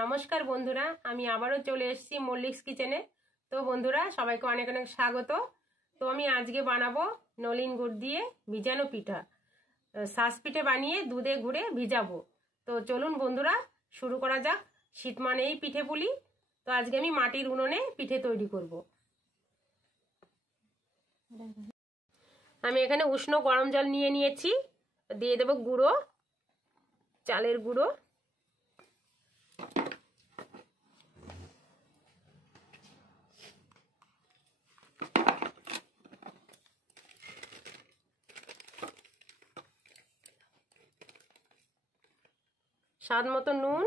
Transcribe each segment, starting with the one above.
নমস্কার বন্ধুরা, আমি আবারও চলে এসেছি মল্লিকস কিচেনে। তো বন্ধুরা, সবাইকে অনেক অনেক স্বাগত। তো আমি আজকে বানাবো নলেন গুড় দিয়ে ভিজানো পিঠা। শাঁস পিঠে বানিয়ে দুধে গুড়ে ভিজাবো। তো চলুন বন্ধুরা, শুরু করা যাক। শীত মানেই পিঠে পুলি। তো আজকে আমি মাটির উনুনে পিঠে তৈরি করব। আমি এখানে উষ্ণ গরম জল নিয়ে নিয়েছি। দিয়ে দেবো গুঁড়ো, চালের গুঁড়ো, স্বাদ মতো নুন,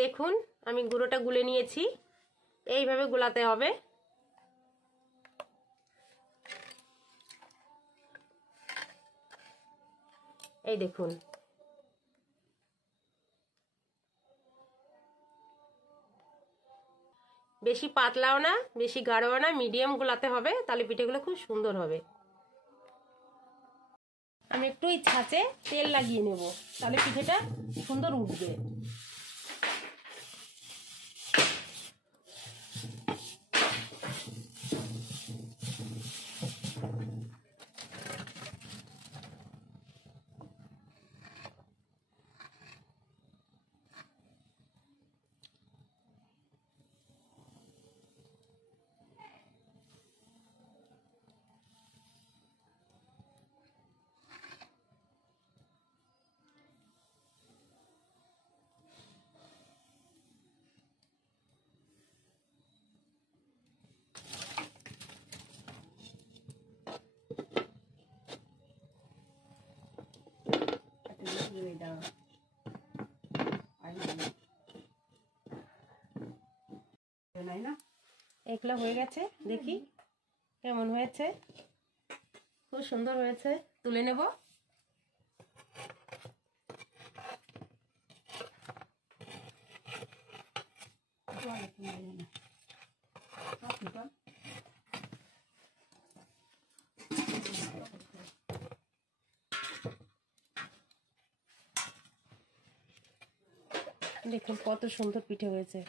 দেখুন আমি গুঁড়োটা গুলে নিয়েছি। এইভাবে গুলাতে হবে। এই দেখুন, বেশি পাতলাও না বেশি গাঢ়ও না, মিডিয়াম গুলাতে হবে, তাহলে পিঠেগুলো খুব সুন্দর হবে। আমি একটু এই ছাঁচে তেল লাগিয়ে নেব, তাহলে পিঠেটা সুন্দর উঠবে। এগুলো হয়ে গেছে, দেখি কেমন হয়েছে। খুব সুন্দর হয়েছে, তুলে নেব। দেখুন কত সুন্দর পিঠে হয়েছে।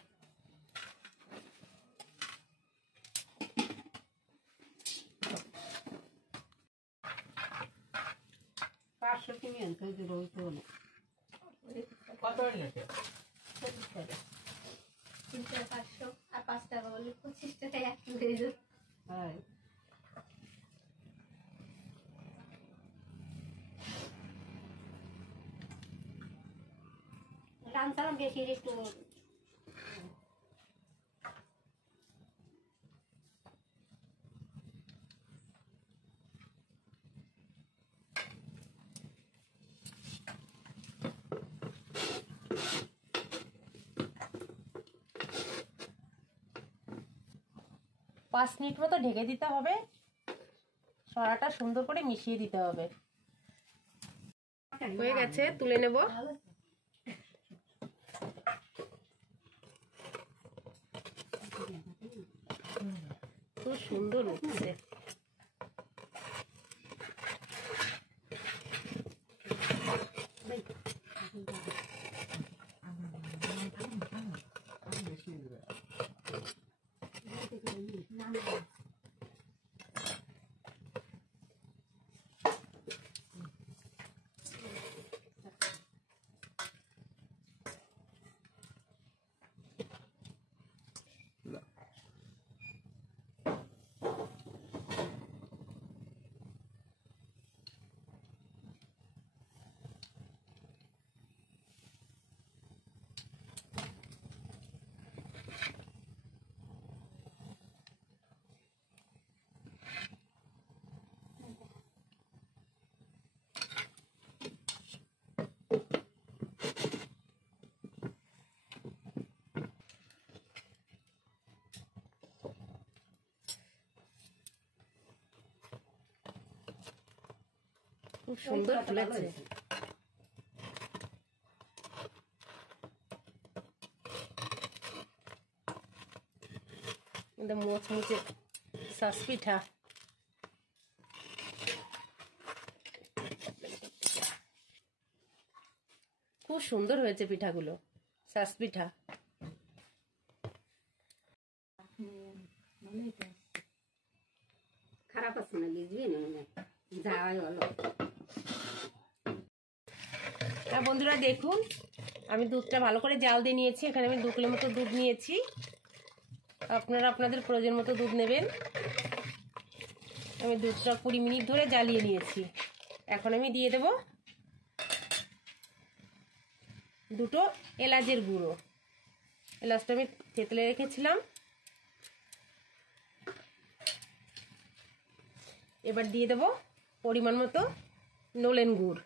কত নিয়েছে? 500 আর 5 টাকা বলে 25 টাকায় এক কিলো হয়ে যাবে। রাম সালাম বেশি একটু 5 মিনিট মতো ঢেকে দিতে হবে। সরাটা সুন্দর করে মিশিয়ে দিতে হবে। হয়ে গেছে, তুলে নেব। খুব সুন্দর হচ্ছে। খুব সুন্দর ফুলেছে। একদম মুচমুচে সাস পিঠা। খুব সুন্দর হয়েছে পিঠাগুলো, সাস পিঠা। খারাপ আছে না, বুঝবি না যাওয়াই হলো। বন্ধুরা দেখুন, আমি দুধটা ভালো করে জাল দিয়ে নিয়েছি। এখানে আমি 2 কিলো মতো দুধ নিয়েছি। আপনারা আপনাদের প্রয়োজন মতো দুধ নেবেন। আমি দুধটা 20 মিনিট ধরে জ্বালিয়ে নিয়েছি। এখন আমি দিয়ে দেব 2 এলাচের গুঁড়ো। এলাচটা আমি থেতলে রেখেছিলাম। এবার দিয়ে দেব পরিমাণ মতো নলেন গুড়।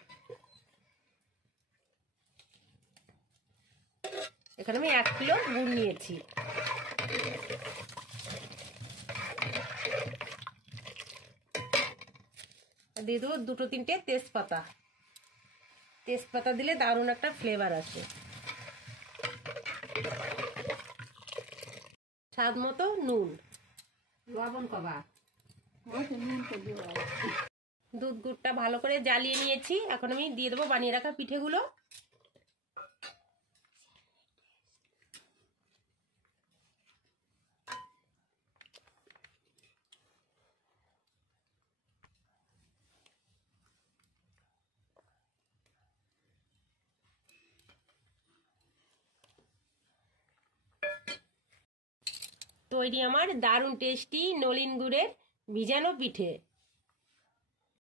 এখানে আমি 1 কিলো গুড় নিয়েছি। দিয়ে দেবো 2-3টে তেজপাতা। তেজপাতা দিলে দারুণ একটা ফ্লেভার আসে। স্বাদ মতো নুন। লবণ কবা, দুধ গুড়টা ভালো করে জ্বালিয়ে নিয়েছি। এখন আমি দিয়ে দেবো বানিয়ে রাখা পিঠেগুলো। তৈরি আমার দারুণ টেস্টি নলেন গুড়ের ভিজানো পিঠে।